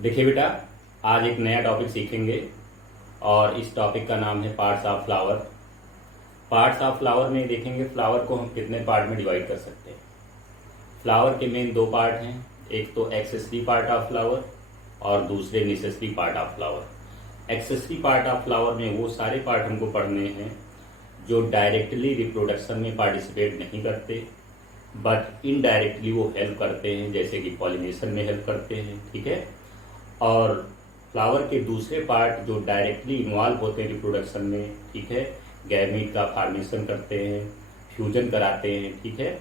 देखिए बेटा, आज एक नया टॉपिक सीखेंगे और इस टॉपिक का नाम है parts of flower. Parts of flower में देखेंगे फ्लावर को हम कितने पार्ट में डिवाइड कर सकते हैं। फ्लावर के मेन दो पार्ट हैं, एक तो एक्सेसरी पार्ट ऑफ फ्लावर और दूसरे necessary part of flower. Accessory part of flower में वो सारे पार्ट हमको पढ़ने हैं जो डायरेक्टली रिप्रोडक्शन में पार्टिसिपेट नहीं करते बट इनडायरेक्टली वो हेल्प करते हैं, जैसे कि पॉलिनेशन में हेल्प करते हैं। ठीक है। और फ्लावर के दूसरे पार्ट जो डायरेक्टली इन्वॉल्व होते हैं रिप्रोडक्शन में, ठीक है, गैमीट का फॉर्मेशन करते हैं, फ्यूजन कराते हैं, ठीक है,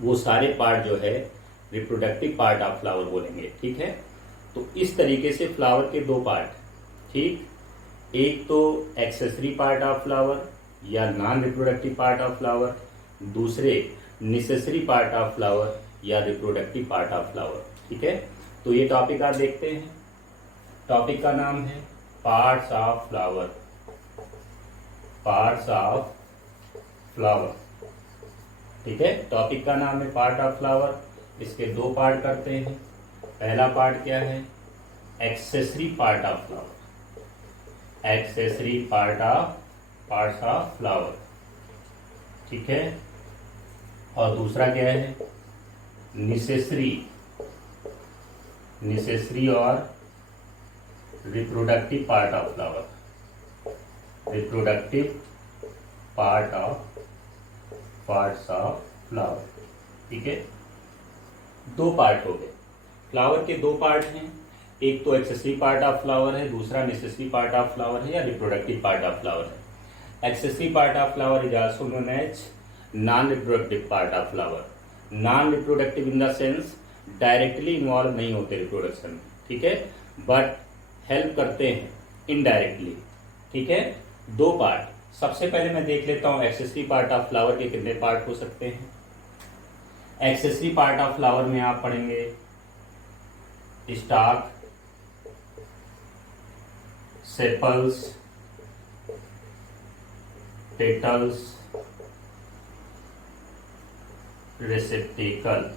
वो सारे पार्ट जो है रिप्रोडक्टिव पार्ट ऑफ फ्लावर बोलेंगे। ठीक है। तो इस तरीके से फ्लावर के दो पार्ट, ठीक, एक तो एक्सेसरी पार्ट ऑफ फ्लावर या non reproductive part of flower, दूसरे नेसेसरी पार्ट ऑफ फ्लावर या रिप्रोडक्टिव पार्ट ऑफ फ्लावर। ठीक है। तो ये टॉपिक आप देखते हैं। टॉपिक का नाम है parts of flower. Parts of flower, ठीक है। टॉपिक का नाम है पार्ट ऑफ फ्लावर। इसके दो पार्ट करते हैं। पहला पार्ट क्या है? Accessory part of flower. Accessory parts of flower, ठीक है। और दूसरा क्या है? नेसेसरी और reproductive part of flower. Reproductive parts of flower, ठीक है। दो पार्ट हो गए। फ्लावर के दो पार्ट हैं, एक तो एक्सेसरी पार्ट ऑफ फ्लावर है, दूसरा नेसेसरी पार्ट ऑफ फ्लावर है या रिप्रोडक्टिव पार्ट ऑफ फ्लावर है। Accessory part of flower is also known as non reproductive part of flower. Non reproductive in the sense directly involve नहीं होते reproduction में, ठीक है, बट हेल्प करते हैं इनडायरेक्टली। ठीक है। दो पार्ट। सबसे पहले मैं देख लेता हूं एक्सेसरी पार्ट ऑफ फ्लावर के कितने पार्ट हो सकते हैं। एक्सेसरी पार्ट ऑफ फ्लावर में आप पढ़ेंगे स्टॉक, सेपल्स, पेटल्स, रेसेप्टिकल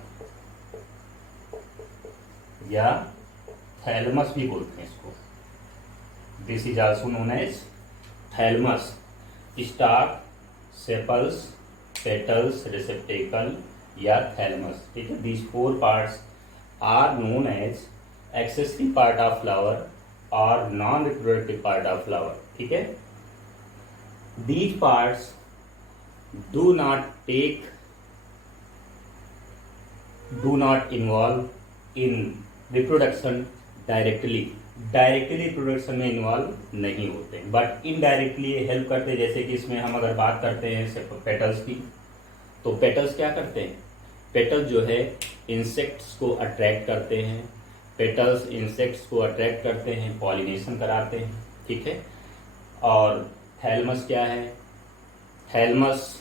या थैलमस भी बोलते हैं इसको। This is also known as thalamus. Stalk, sepals, petals, receptacle या थैलमस, ठीक है। These four parts are known as accessory part of flower और non reproductive part of flower, ठीक है। These parts do not involve in reproduction directly reproduction में involve नहीं होते but indirectly help करते। जैसे कि इसमें हम अगर बात करते हैं पेटल्स की, तो पेटल्स क्या करते हैं? पेटल्स जो है इंसेक्ट्स को अट्रैक्ट करते हैं। पेटल्स इंसेक्ट्स को अट्रैक्ट करते हैं, पॉलिनेशन कराते हैं, ठीक है। और थैलमस क्या है? थैलमस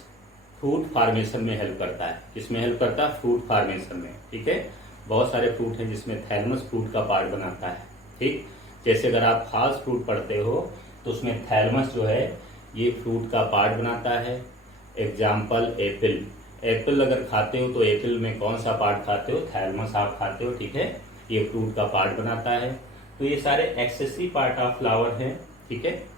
फ्रूट फार्मेशन में हेल्प करता है। किसमें हेल्प करता है? फ्रूट फार्मेशन में, ठीक है। बहुत सारे फ्रूट हैं जिसमें थैलमस फ्रूट का पार्ट बनाता है, ठीक। जैसे अगर आप फाल्स फ्रूट पढ़ते हो तो उसमें थैलमस जो है ये फ्रूट का पार्ट बनाता है। Example Apple. एप्पल अगर खाते हो तो एप्पल में कौन सा पार्ट खाते हो? थैलमस आप खाते हो, ठीक है। ये फ्रूट का पार्ट बनाता है। तो ये सारे एक्सेसरी पार्ट ऑफ फ्लावर हैं, ठीक है।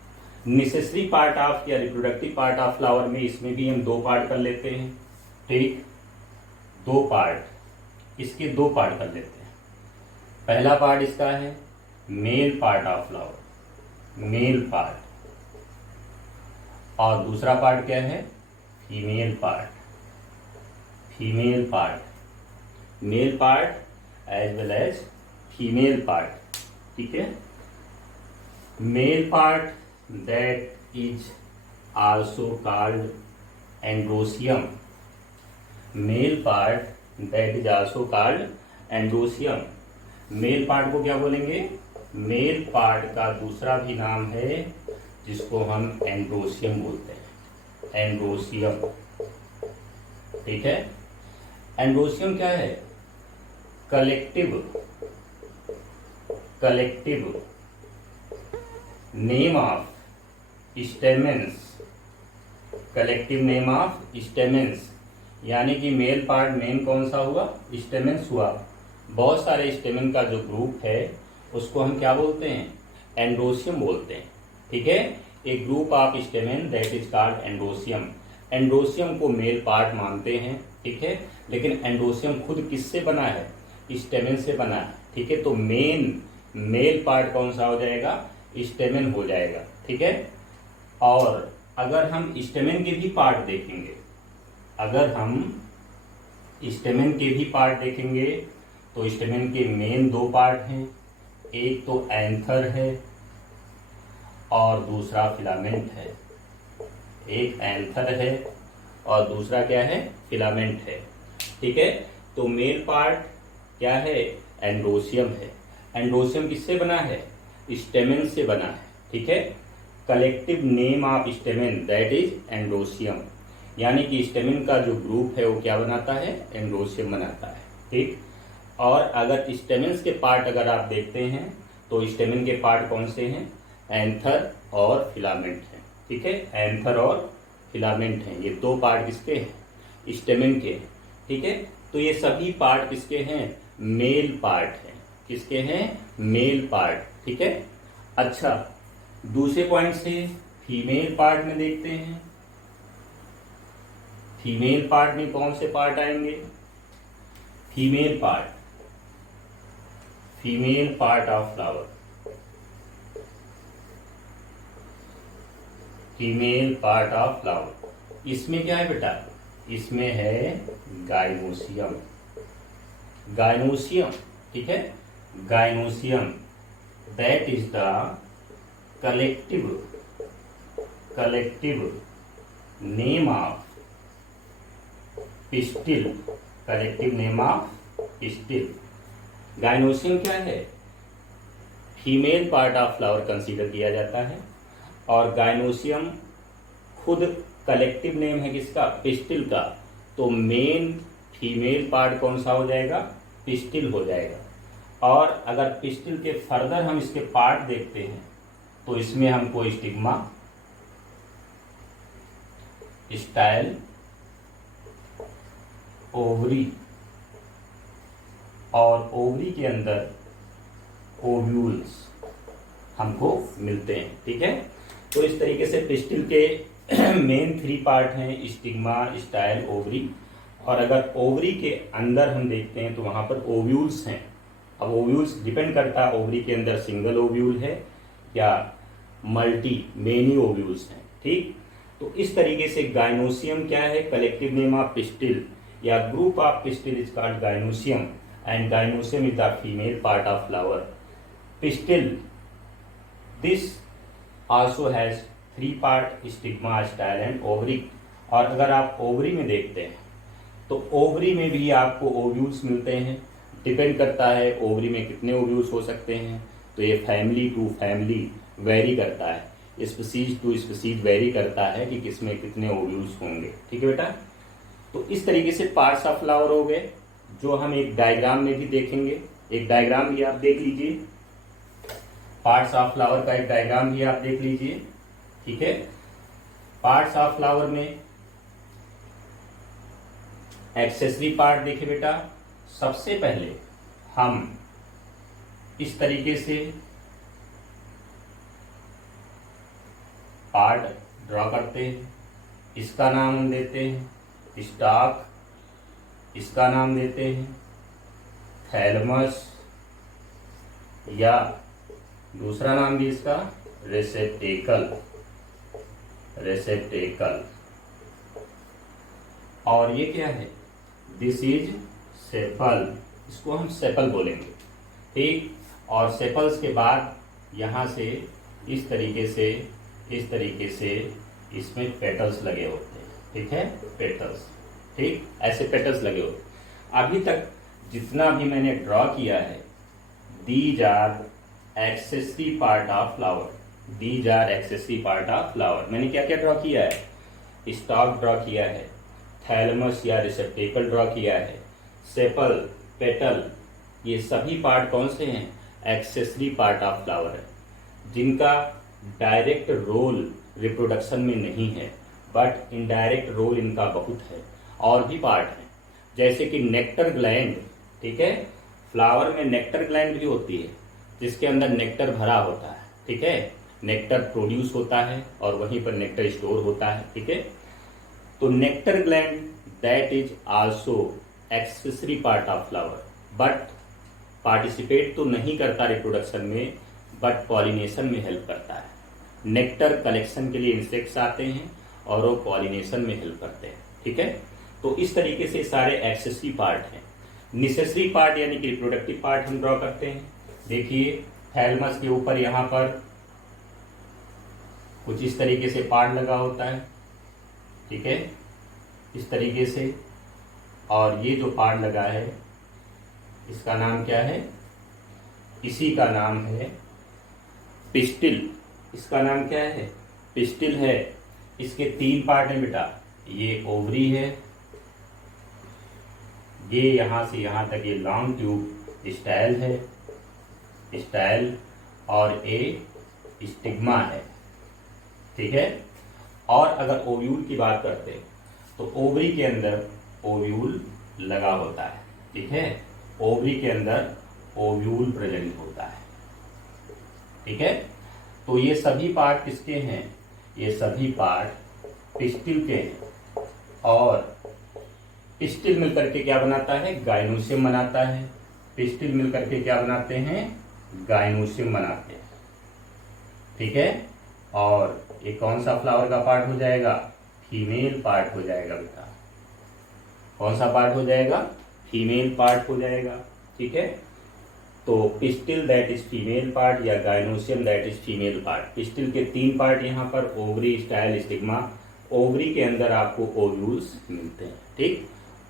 नेसेसरी पार्ट ऑफ या रिप्रोडक्टिव पार्ट ऑफ फ्लावर में इसमें भी हम दो पार्ट कर लेते हैं, ठीक। दो पार्ट, इसके दो पार्ट कर लेते हैं। पहला पार्ट इसका है male part of flower, male part. और दूसरा पार्ट क्या है? Female part, female part. Male part as well as female part, ठीक है। Male part that is also called androcium. Male part that is also called androcium. Male part को क्या बोलेंगे? Male part का दूसरा भी नाम है जिसको हम एंड्रोसियम बोलते हैं। एंड्रोसियम, ठीक है। एंड्रोसियम क्या है? Collective name of stamens, collective name of stamens. यानी कि मेल पार्ट मेन कौन सा हुआ? स्टेमेंस हुआ। बहुत सारे स्टेमेन का जो ग्रुप है उसको हम क्या बोलते हैं, एंड्रोसियम बोलते हैं। ठीक है, एक group of stamen that is called androecium. Androecium को मेल पार्ट मानते हैं। ठीक है, लेकिन एंड्रोसियम खुद किससे बना है, स्टेमेन से बना है। ठीक है, तो मेल पार्ट कौन सा हो जाएगा, स्टेमेन हो जाएगा। ठीक है, और अगर हम स्टेमेन के भी पार्ट देखेंगे, अगर हम स्टेमेन के भी पार्ट देखेंगे तो स्टेमेन के मेन दो पार्ट हैं, एक तो एंथर है और दूसरा फिलामेंट है। एक एंथर है और दूसरा क्या है, फिलामेंट है। ठीक है, तो मेल पार्ट क्या है, एंड्रोसियम है। एंड्रोसियम किससे बना है, स्टेमेन से बना है। ठीक है, collective name of stamen that is androecium, यानी कि स्टेमेन का जो ग्रुप है वो क्या बनाता है, एंड्रोसियम बनाता है। ठीक, और अगर स्टेमेन्स के पार्ट अगर आप देखते हैं तो स्टेमेन के पार्ट कौन से हैं, एंथर और फिलामेंट हैं। ठीक है, एंथर और फिलामेंट हैं, ये दो पार्ट किसके हैं, स्टेमेन के। ठीक है, तो ये सभी पार्ट किसके हैं, मेल पार्ट हैं। किसके हैं, मेल पार्ट। ठीक है, अच्छा दूसरे पॉइंट से फीमेल पार्ट में देखते हैं। फीमेल पार्ट में कौन से पार्ट आएंगे, female part of flower, female part of flower. इसमें क्या है बेटा, इसमें है गाइनोसियम। गाइनोसियम, ठीक है, gynoecium that is the collective name of pistil, collective name of pistil. Gynoecium क्या है, female part of flower consider किया जाता है, और गाइनोसियम खुद कलेक्टिव नेम है किसका, पिस्टिल का। तो मेन फीमेल पार्ट कौन सा हो जाएगा, पिस्टिल हो जाएगा। और अगर पिस्टिल के फर्दर हम इसके पार्ट देखते हैं तो इसमें हमको स्टिग्मा, स्टाइल, ओवरी, और ओवरी के अंदर ओव्यूल्स हमको मिलते हैं। ठीक है, तो इस तरीके से पिस्टिल के मेन 3 पार्ट हैं, स्टिग्मा, स्टाइल, ओवरी। और अगर ओवरी के अंदर हम देखते हैं तो वहां पर ओव्यूल्स हैं। अब ओव्यूल्स डिपेंड करता है ओवरी के अंदर सिंगल ओव्यूल है या मेनी ओव्यूल्स हैं। ठीक, तो इस तरीके से गाइनोसियम क्या है, कलेक्टिव नेम ऑफ पिस्टिल या group of pistil is called gynoecium, and gynoecium is the female part of flower. Pistil this also has 3 part, stigma, style and ovary. और अगर आप ओवरी में देखते हैं तो ओवरी में भी आपको ओव्यूल्स मिलते हैं। डिपेंड करता है ओवरी में कितने ओव्यूल्स हो सकते हैं, तो ये फैमिली टू फैमिली वेरी करता है, स्पीसीज टू स्पीसीज वेरी करता है कि किसमें कितने ओव्यूल्स होंगे। ठीक है बेटा, तो इस तरीके से पार्ट्स ऑफ फ्लावर हो गए, जो हम एक डायग्राम में भी देखेंगे। एक डायग्राम भी आप देख लीजिए, पार्ट्स ऑफ फ्लावर का एक डायग्राम भी आप देख लीजिए। ठीक है, पार्ट्स ऑफ फ्लावर में एक्सेसरी पार्ट देखिए बेटा, सबसे पहले हम इस तरीके से पार्ट ड्रॉ करते हैं। इसका नाम हम देते हैं स्टॉक, इसका नाम देते हैं थैलमस, या दूसरा नाम भी इसका रेसेप्टेकल। और ये क्या है, दिस इज सेपल, इसको हम सेपल बोलेंगे। ठीक, और सेपल्स के बाद यहाँ से इस तरीके से इसमें पेटल्स लगे होते हैं। ठीक है, पेटल्स, ठीक, ऐसे पेटल्स लगे होते हैं। अभी तक जितना भी मैंने ड्रॉ किया है, these are accessory part of flower, these are accessory part of flower. मैंने क्या क्या ड्रॉ किया है, स्टॉक ड्रॉ किया है, थैलमस या रिसेप्टेकल ड्रॉ किया है, सेपल, पेटल, ये सभी पार्ट कौन से हैं, एक्सेसरी पार्ट ऑफ फ्लावर है, जिनका डायरेक्ट रोल रिप्रोडक्शन में नहीं है, बट इनडायरेक्ट रोल इनका बहुत है। और भी पार्ट हैं, जैसे कि नेक्टर ग्लैंड। ठीक है, फ्लावर में नेक्टर ग्लैंड भी होती है, जिसके अंदर नेक्टर भरा होता है, ठीक है, नेक्टर प्रोड्यूस होता है और वहीं पर नेक्टर स्टोर होता है, ठीक है। तो nectar gland that is also accessory part of flower, but participate तो नहीं करता रिप्रोडक्शन में, बट पॉलिनेशन में हेल्प करता है। नेक्टर कलेक्शन के लिए इंसेक्ट्स आते हैं और वो पॉलिनेशन में हेल्प करते हैं, ठीक है। तो इस तरीके से सारे एक्सेसरी पार्ट हैं। नेसेसरी पार्ट यानी कि रिप्रोडक्टिव पार्ट हम ड्रॉ करते हैं। देखिए थैलमस के ऊपर यहाँ पर कुछ इस तरीके से पार्ट लगा होता है, ठीक है, इस तरीके से। और ये जो पार्ट लगा है इसका नाम क्या है, इसी का नाम है पिस्टिल। इसका नाम क्या है, पिस्टिल है। इसके 3 पार्ट हैं बेटा, ये ओवरी है, ये यहां से यहां तक ये लॉन्ग ट्यूब स्टाइल है, स्टाइल, और ए स्टिग्मा है, ठीक है। और अगर ओव्यूल की बात करते हैं तो ओवरी के अंदर ओव्यूल लगा होता है, ठीक है, ओवरी के अंदर ओव्यूल प्रेजेंट होता है, ठीक है। तो ये सभी पार्ट किसके हैं, ये सभी पार्ट पिस्टिल के हैं। और पिस्टिल मिलकर के क्या बनाता है, गाइनोसियम बनाता है। पिस्टिल मिलकर के क्या बनाते हैं, गाइनोसियम बनाते हैं, ठीक है। और ये कौन सा फ्लावर का पार्ट हो जाएगा, फीमेल पार्ट हो जाएगा बेटा। कौन सा पार्ट हो जाएगा, फीमेल पार्ट हो जाएगा, ठीक है। तो pistil that is female part या gynoecium that is female part. Pistil के 3 पार्ट यहाँ पर, ओवरी, स्टाइल, स्टिग्मा। ओवरी के अंदर आपको ओव्यूल्स मिलते हैं, ठीक।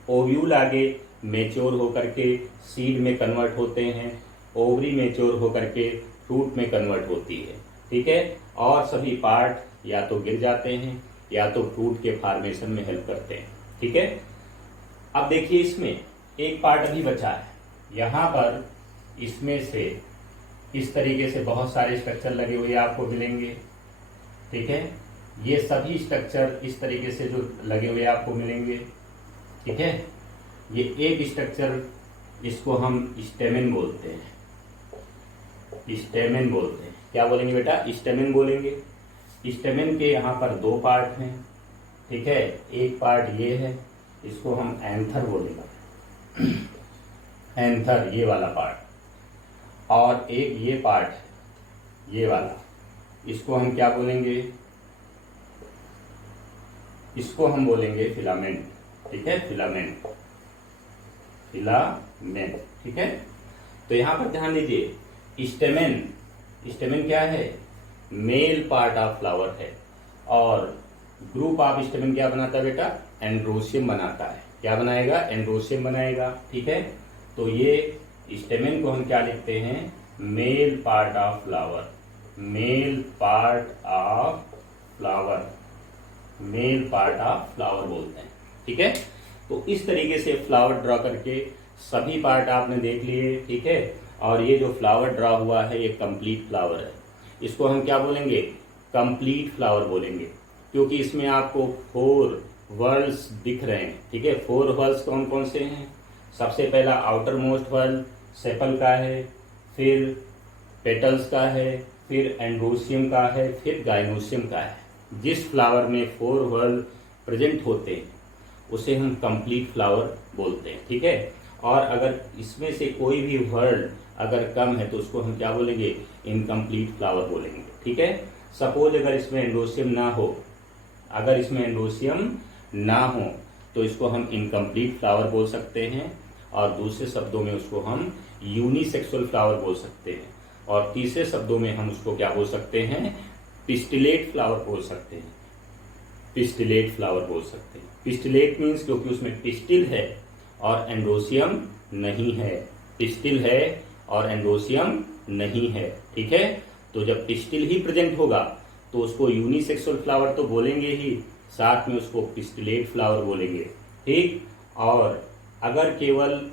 ओव्यूल आगे मेच्योर होकर के सीड में कन्वर्ट होते हैं, ओवरी मेच्योर होकर के फ्रूट में कन्वर्ट होती है, ठीक है। और सभी पार्ट या तो गिर जाते हैं या तो फ्रूट के फॉर्मेशन में हेल्प करते हैं, ठीक है। अब देखिए इसमें एक पार्ट अभी बचा है, यहाँ पर इसमें से इस तरीके से बहुत सारे स्ट्रक्चर लगे हुए आपको मिलेंगे, ठीक है। ये सभी स्ट्रक्चर इस तरीके से जो लगे हुए आपको मिलेंगे, ठीक है। ये एक स्ट्रक्चर, इसको हम स्टेमेन बोलते हैं, स्टेमेन बोलते हैं। क्या बोलेंगे बेटा, स्टेमेन बोलेंगे। स्टेमेन के यहाँ पर 2 पार्ट हैं, ठीक है। एक पार्ट ये है, इसको हम एंथर बोलेंगे, एंथर, ये वाला पार्ट। और एक ये पार्ट है, ये वाला, इसको हम क्या बोलेंगे, इसको हम बोलेंगे फिलामेंट, ठीक है, फिलामेंट, फिलामेंट, ठीक है। तो यहां पर ध्यान दीजिए, स्टेमेन, स्टेमेन क्या है, मेल पार्ट ऑफ फ्लावर है। और ग्रुप ऑफ स्टेमेन क्या बनाता है बेटा, एंड्रोसियम बनाता है। क्या बनाएगा, एंड्रोसियम बनाएगा, ठीक है। तो ये स्टेमेन को हम क्या लिखते हैं, mail part of flower, male part of flower, male part of flower बोलते हैं, ठीक है। तो इस तरीके से फ्लावर ड्रॉ करके सभी पार्ट आपने देख लिए, ठीक है। और ये जो फ्लावर ड्रॉ हुआ है ये कंप्लीट फ्लावर है। इसको हम क्या बोलेंगे, कंप्लीट फ्लावर बोलेंगे, क्योंकि इसमें आपको 4 वर्ल्स दिख रहे हैं, ठीक है। 4 वर्ल्स कौन कौन से हैं, सबसे पहला आउटर मोस्ट वर्ल सेपल का है, फिर पेटल्स का है, फिर एंड्रोसियम का है, फिर गाइनोसियम का है। जिस फ्लावर में 4 वर्ल प्रेजेंट होते हैं उसे हम कंप्लीट फ्लावर बोलते हैं, ठीक है। और अगर इसमें से कोई भी वर्ड अगर कम है तो उसको हम क्या बोलेंगे, इनकम्प्लीट फ्लावर बोलेंगे, ठीक है। सपोज अगर इसमें एंड्रोसियम ना हो, अगर इसमें एंड्रोसियम ना हो तो इसको हम इनकम्प्लीट फ्लावर बोल सकते हैं। और दूसरे शब्दों में उसको हम यूनिसेक्सुअल फ्लावर बोल सकते हैं। और तीसरे शब्दों में हम उसको क्या बोल सकते हैं, पिस्टिलेट फ्लावर बोल सकते हैं, पिस्टिलेट फ्लावर बोल सकते हैं। पिस्टिलेट मीन्स क्योंकि उसमें पिस्टिल है और एंड्रोसियम नहीं है, पिस्टिल है और एंड्रोसियम नहीं है, ठीक है। तो जब पिस्टिल ही प्रेजेंट होगा तो उसको यूनिसेक्सुअल फ्लावर तो बोलेंगे ही, साथ में उसको पिस्टिलेट फ्लावर बोलेंगे, ठीक। और अगर केवल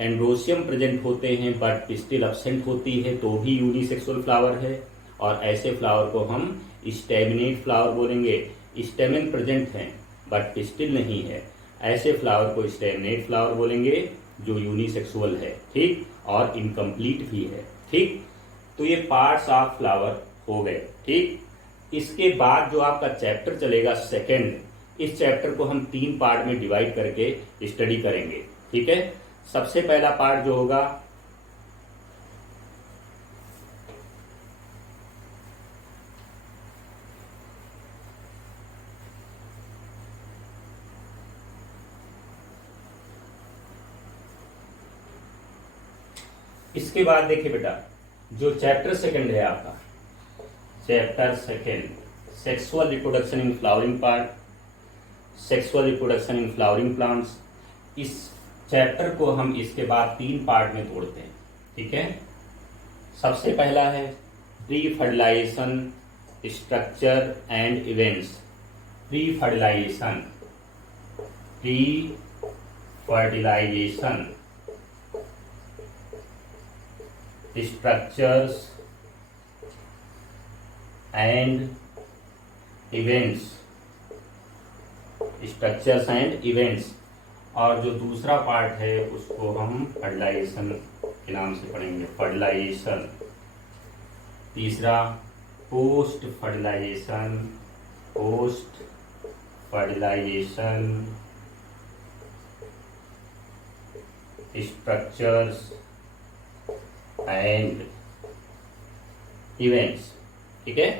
एंड्रोसियम प्रेजेंट होते हैं बट पिस्टिल अब्सेंट होती है तो भी यूनिसेक्सुअल फ्लावर है। और ऐसे फ्लावर को हम स्टेमिनेट फ्लावर बोलेंगे। स्टेमिन प्रेजेंट हैं बट पिस्टिल नहीं है, ऐसे फ्लावर को स्टेमिनेट फ्लावर बोलेंगे जो यूनिसेक्सुअल है, ठीक, और इनकम्प्लीट भी है, ठीक। तो ये पार्ट्स ऑफ फ्लावर हो गए। ठीक, इसके बाद जो आपका चैप्टर चलेगा सेकंड, इस चैप्टर को हम 3 पार्ट में डिवाइड करके स्टडी करेंगे। ठीक है, सबसे पहला पार्ट जो होगा इसके बाद देखिए बेटा, जो चैप्टर सेकंड है आपका, chapter second sexual reproduction in flowering part, sexual reproduction in flowering plants, इस चैप्टर को हम इसके बाद 3 पार्ट में तोड़ते हैं। ठीक है, सबसे पहला है pre fertilization structure and events. Pre fertilization, pre fertilization structures and events, structures and events. और जो दूसरा पार्ट है उसको हम फर्टिलाइजेशन के नाम से पढ़ेंगे, फर्टिलाइजेशन। तीसरा post fertilization, post fertilization structures and events. ठीक है,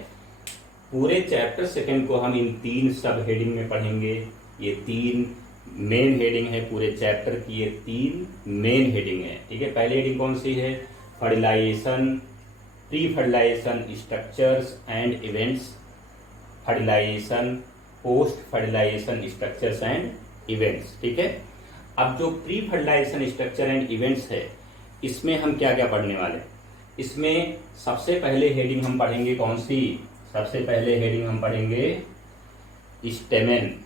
पूरे चैप्टर सेकंड को हम इन 3 सब हेडिंग में पढ़ेंगे। ये 3 मेन हेडिंग है पूरे चैप्टर की, ये 3 मेन हेडिंग है। ठीक है, पहली हेडिंग कौन सी है? Fertilization, pre fertilization structures and events, fertilization, post fertilization structures and events. ठीक है, अब जो pre fertilization structure and events है, इसमें हम क्या क्या पढ़ने वाले? इसमें सबसे पहले हेडिंग हम पढ़ेंगे कौन सी? सबसे पहले हेडिंग हम पढ़ेंगे स्टेमेन,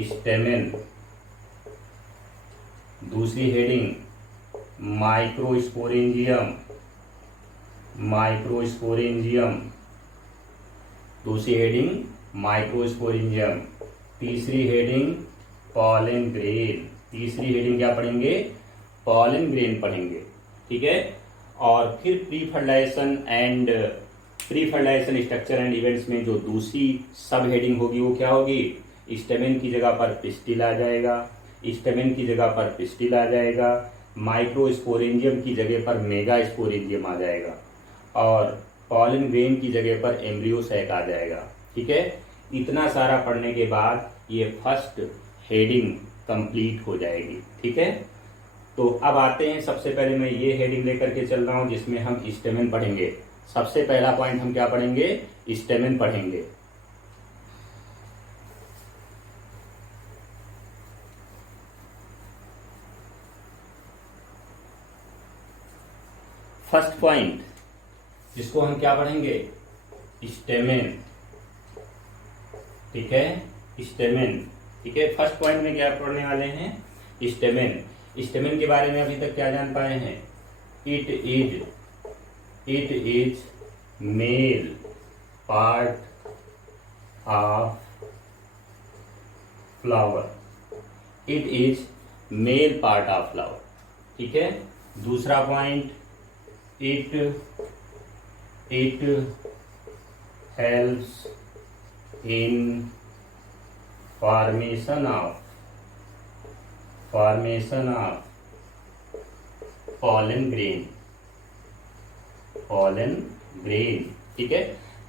स्टेमेन। दूसरी हेडिंग माइक्रोस्पोरेंजियम, माइक्रोस्पोरेंजियम। दूसरी हेडिंग माइक्रोस्पोरेंजियम। तीसरी हेडिंग पॉलन ग्रेन। तीसरी हेडिंग क्या पढ़ेंगे? पॉलन ग्रेन पढ़ेंगे। ठीक है, और फिर pre fertilization structure and events में जो दूसरी सब हेडिंग होगी वो क्या होगी? स्टेमेन की जगह पर पिस्टिल आ जाएगा, स्टेमेन की जगह पर पिस्टिल आ जाएगा, माइक्रोस्पोरेंजियम की जगह पर मेगा स्पोरेंजियम आ जाएगा, और पॉलन ग्रेन की जगह पर एम्ब्रियो सैक आ जाएगा। ठीक है, इतना सारा पढ़ने के बाद ये फर्स्ट हेडिंग कंप्लीट हो जाएगी। ठीक है, तो अब आते हैं, सबसे पहले मैं ये हेडिंग लेकर के चल रहा हूं जिसमें हम स्टेमेन पढ़ेंगे। सबसे पहला पॉइंट हम क्या पढ़ेंगे? स्टेमेन पढ़ेंगे। फर्स्ट पॉइंट जिसको हम क्या पढ़ेंगे? स्टेमेन। ठीक है, स्टेमेन। ठीक है, फर्स्ट पॉइंट में क्या पढ़ने वाले हैं? स्टेमेन। स्टेमेन के बारे में अभी तक क्या जान पाए हैं? It is male part of flower. It is male part of flower. ठीक है, दूसरा point, it helps in formation of pollen grain, pollen grain. ठीक है,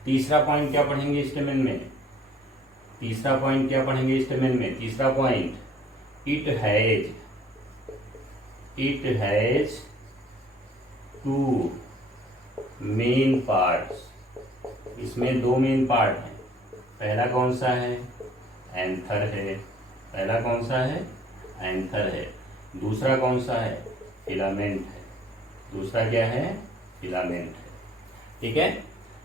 तीसरा पॉइंट क्या पढ़ेंगे स्टेमेन में? तीसरा पॉइंट क्या पढ़ेंगे स्टेमेन में? तीसरा point, it has 2 main parts. इसमें 2 मेन पार्ट हैं। पहला कौन सा है? एंथर है। पहला कौन सा है? एंथर है। दूसरा कौन सा है? फिलामेंट है। दूसरा क्या है? फिलामेंट है। ठीक है,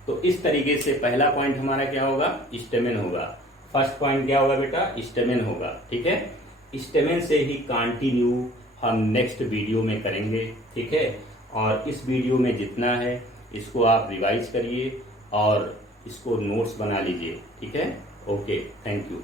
तो इस तरीके से पहला पॉइंट हमारा क्या होगा? स्टेमेन होगा। फर्स्ट पॉइंट क्या होगा बेटा? स्टेमेन होगा। ठीक है, स्टेमेन से ही कंटिन्यू हम नेक्स्ट वीडियो में करेंगे। ठीक है, और इस वीडियो में जितना है इसको आप रिवाइज करिए और इसको नोट्स बना लीजिए। ठीक है, ओके, थैंक यू।